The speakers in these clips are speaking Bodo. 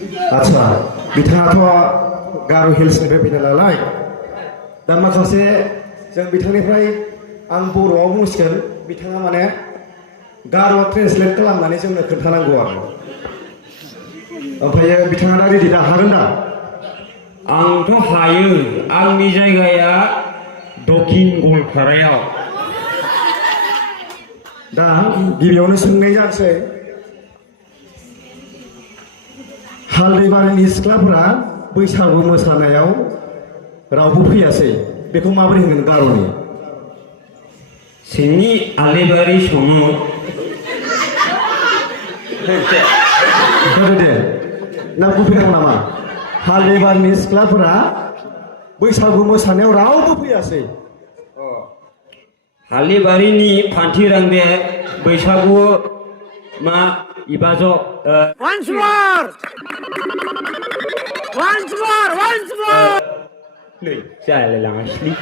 आच्छा बिथाङाथ' गार' हिल्सनिफ्राय फैनाय नालाय दा माखासे जों बिथांनिफ्राय आं बर'आव बुंसिगोन बिथाङा माने गार' ट्रेन्सलेट खालामनानै जोंनो खोन्थानांगौ आरो ओमफ्राय बिथाङा दा रेडि दा हागोन दा आंथ' हायो आंनि जायगाया दक्षिण गवालपारायाव दा गिबियावनो सोंनाय जानोसै हालदैबारिनि सिख्लाफोरा बैसागु मोसानायाव रावबो फैयासै बेखौ माबोरै होनगोन गार'नि जोंनि आलेबारि समाव खोनादों दे ना बुंफैनांगौ नामा हालदैबारिनि सिख्लाफोरा बैसागु मोसानायाव रावबो फैयासै हालेबारिनि फान्थिरांदे बैसागु मा इबाज' Once more! Once more! Once more! नै जालायलाङासैलै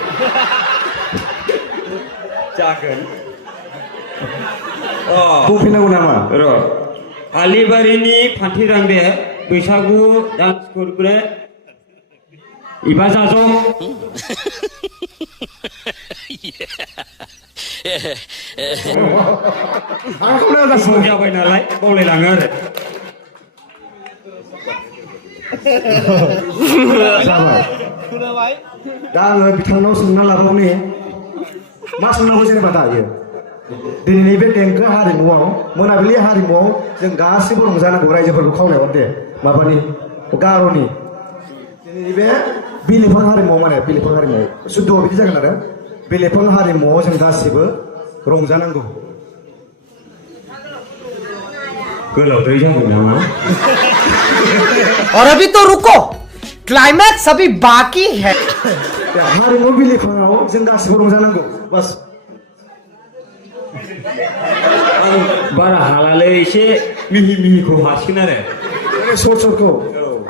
जागोन बुंफैनांगौ नामा र' आलिबारिनि फान्थिरांदे बैसागु डान्स करग्रे इबा जाजं आं खोनागासिनो जाबाय नालाय बावलायलाङो आरो जाबाय दा आङो बिथांनाव सोंना लाबावनि मा सोंनांगौ जेनेबा दायो दिनैनि बे देंखो हारिमुआव मोनाबिलि हारिमुआव जों गासिबो रंजानांगौ रायजोफोरखौ खावलायहर दे माबानि गार'नि दिनैनि बे बिलिफां हारिमुआव माने बिलिफां हारिमुआव सुद्द'आव बिदि जागोन आरो बिलिफां हारिमुआव जों गासिबो रंजानांगौ गोलावद्राय जाबाय नामा और अभी तो रुको क्लाइमैक्स अभी बाकी है हारिमु बिलिफाङाव जों गासिबो रंजानांगौ बास आं बारा हालालै एसे मिहि मिहिखौ हासिगोन आरो माने सर्टखौ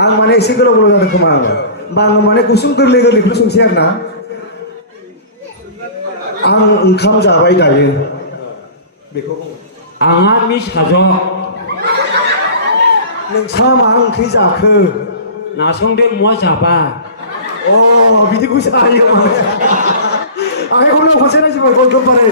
आं माने एसे गोलाव गोलाव जादों खोमा आङो होमबा आङो माने गुसुं गोरलै गोरलैखौ सोंसै आरो ना आं ओंखाम जाबाय दायो बेखौ आंहा मिसाज' नोंसा मा ओंख्रि जाखो नासंदे मुवा जाबा अ बिदिखौसो हायो माने आखाइखौनो खनसे रायजोफोरखौ गोबारै